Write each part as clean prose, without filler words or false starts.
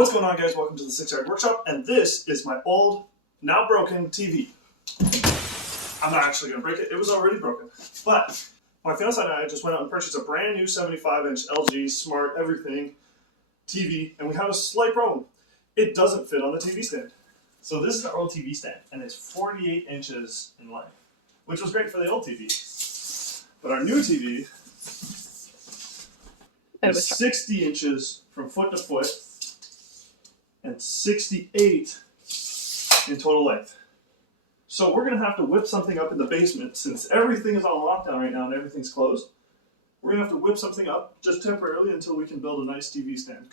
What's going on, guys? Welcome to the 6-Yard Workshop, and this is my old, now broken TV. I'm not actually going to break it. It was already broken. But my fiance and I just went out and purchased a brand new 75-inch LG Smart Everything TV, and we have a slight problem. It doesn't fit on the TV stand. So this is our old TV stand, and it's 48 inches in length, which was great for the old TV. But our new TV is 60 inches from foot to foot and 68 in total length. So we're going to have to whip something up in the basement since everything is on lockdown right now and everything's closed. We're going to have to whip something up just temporarily until we can build a nice TV stand.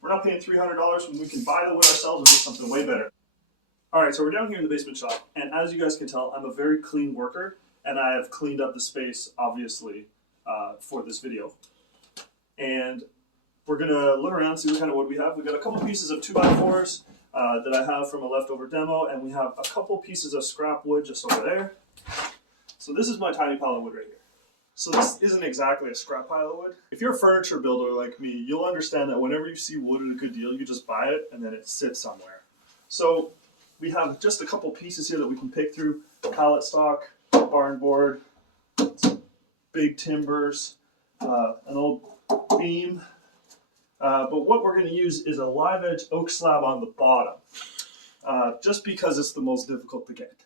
We're not paying $300 when we can buy the wood ourselves and make something way better. Alright, so we're down here in the basement shop, and as you guys can tell, I'm a very clean worker, and I have cleaned up the space, obviously, for this video. And we're going to look around and see what kind of wood we have. We've got a couple pieces of 2x4s that I have from a leftover demo, and we have a couple pieces of scrap wood just over there. So this is my tiny pile of wood right here. So this isn't exactly a scrap pile of wood. If you're a furniture builder like me, you'll understand that whenever you see wood at a good deal, you just buy it and then it sits somewhere. So we have just a couple pieces here that we can pick through: pallet stock, barn board, some big timbers, an old beam. But what we're going to use is a live edge oak slab on the bottom, just because it's the most difficult to get.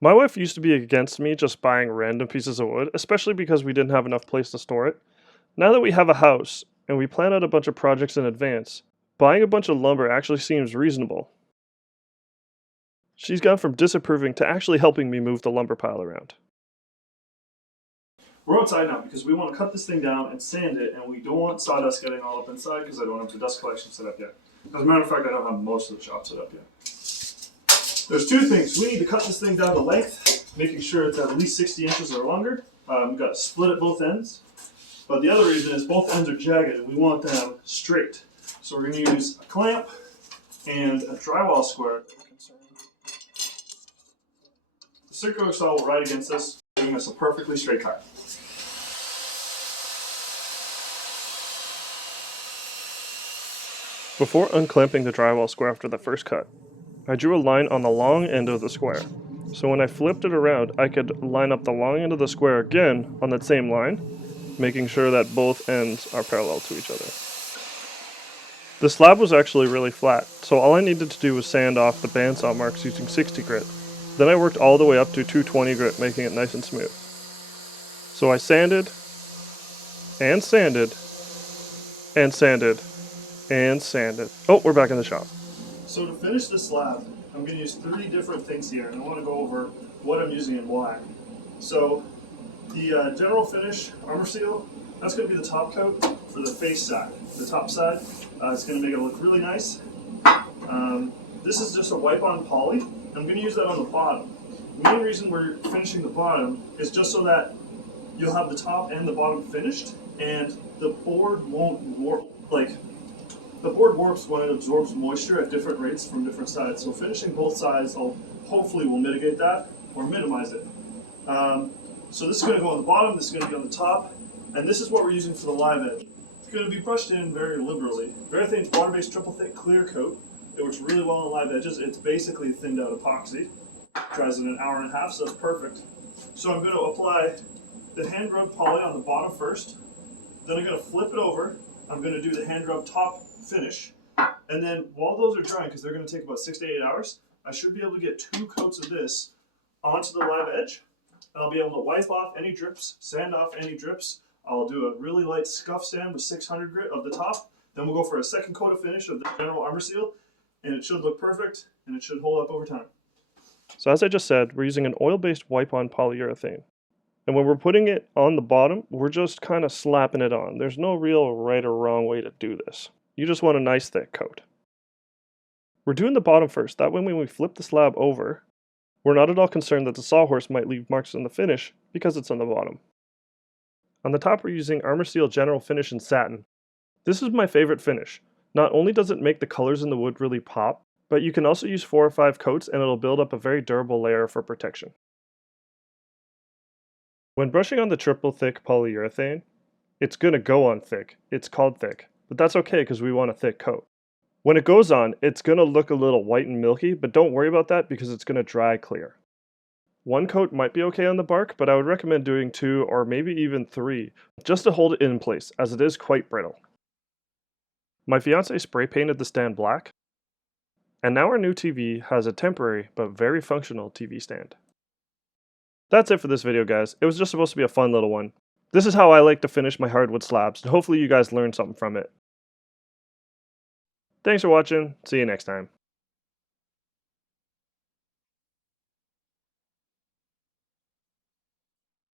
My wife used to be against me just buying random pieces of wood, especially because we didn't have enough place to store it. Now that we have a house and we plan out a bunch of projects in advance, buying a bunch of lumber actually seems reasonable. She's gone from disapproving to actually helping me move the lumber pile around. We're outside now because we want to cut this thing down and sand it, and we don't want sawdust getting all up inside because I don't have the dust collection set up yet. As a matter of fact, I don't have most of the shop set up yet. There's two things. We need to cut this thing down to length, making sure it's at least 60 inches or longer. We've got to split at both ends. But the other reason is both ends are jagged and we want them straight. So we're going to use a clamp and a drywall square. The circular saw will ride against this, giving us a perfectly straight cut. Before unclamping the drywall square after the first cut, I drew a line on the long end of the square. So when I flipped it around, I could line up the long end of the square again on that same line, making sure that both ends are parallel to each other. The slab was actually really flat, so all I needed to do was sand off the bandsaw marks using 60 grit. Then I worked all the way up to 220 grit, making it nice and smooth. So I sanded, and sanded, and sanded, and sanded. Oh, we're back in the shop. So to finish this slab, I'm going to use 3 different things here, and I want to go over what I'm using and why. So the general finish armor seal, that's going to be the top coat for the face side. The top side is going to make it look really nice. This is just a wipe-on poly. I'm going to use that on the bottom. The main reason we're finishing the bottom is just so that you'll have the top and the bottom finished, and the board won't warp. The board warps when it absorbs moisture at different rates from different sides. So finishing both sides hopefully will mitigate that or minimize it. So this is going to go on the bottom, this is going to be on the top, and this is what we're using for the live edge. It's going to be brushed in very liberally. Verithane's water-based triple thick clear coat. It works really well on live edges. It's basically thinned out epoxy. Dries in an hour and a half, so that's perfect. So I'm going to apply the hand rub poly on the bottom first. Then I'm going to flip it over. I'm going to do the hand rub top finish. And then while those are drying, because they're going to take about 6 to 8 hours, I should be able to get 2 coats of this onto the live edge. And I'll be able to wipe off any drips, sand off any drips. I'll do a really light scuff sand with 600 grit of the top. Then we'll go for a second coat of finish of the general armor seal. And it should look perfect, and it should hold up over time. So as I just said, we're using an oil-based wipe-on polyurethane. And when we're putting it on the bottom, we're just kind of slapping it on. There's no real right or wrong way to do this. You just want a nice thick coat. We're doing the bottom first. That way when we flip the slab over, we're not at all concerned that the sawhorse might leave marks in the finish because it's on the bottom. On the top, we're using Armor Seal General Finish in Satin. This is my favorite finish. Not only does it make the colors in the wood really pop, but you can also use 4 or 5 coats and it'll build up a very durable layer for protection. When brushing on the triple thick polyurethane, it's going to go on thick. It's called thick, but that's okay because we want a thick coat. When it goes on, it's going to look a little white and milky, but don't worry about that because it's going to dry clear. One coat might be okay on the bark, but I would recommend doing 2 or maybe even 3 just to hold it in place as it is quite brittle. My fiance spray painted the stand black, and now our new TV has a temporary but very functional TV stand. That's it for this video, guys. It was just supposed to be a fun little one. This is how I like to finish my hardwood slabs, and hopefully you guys learned something from it. Thanks for watching. See you next time.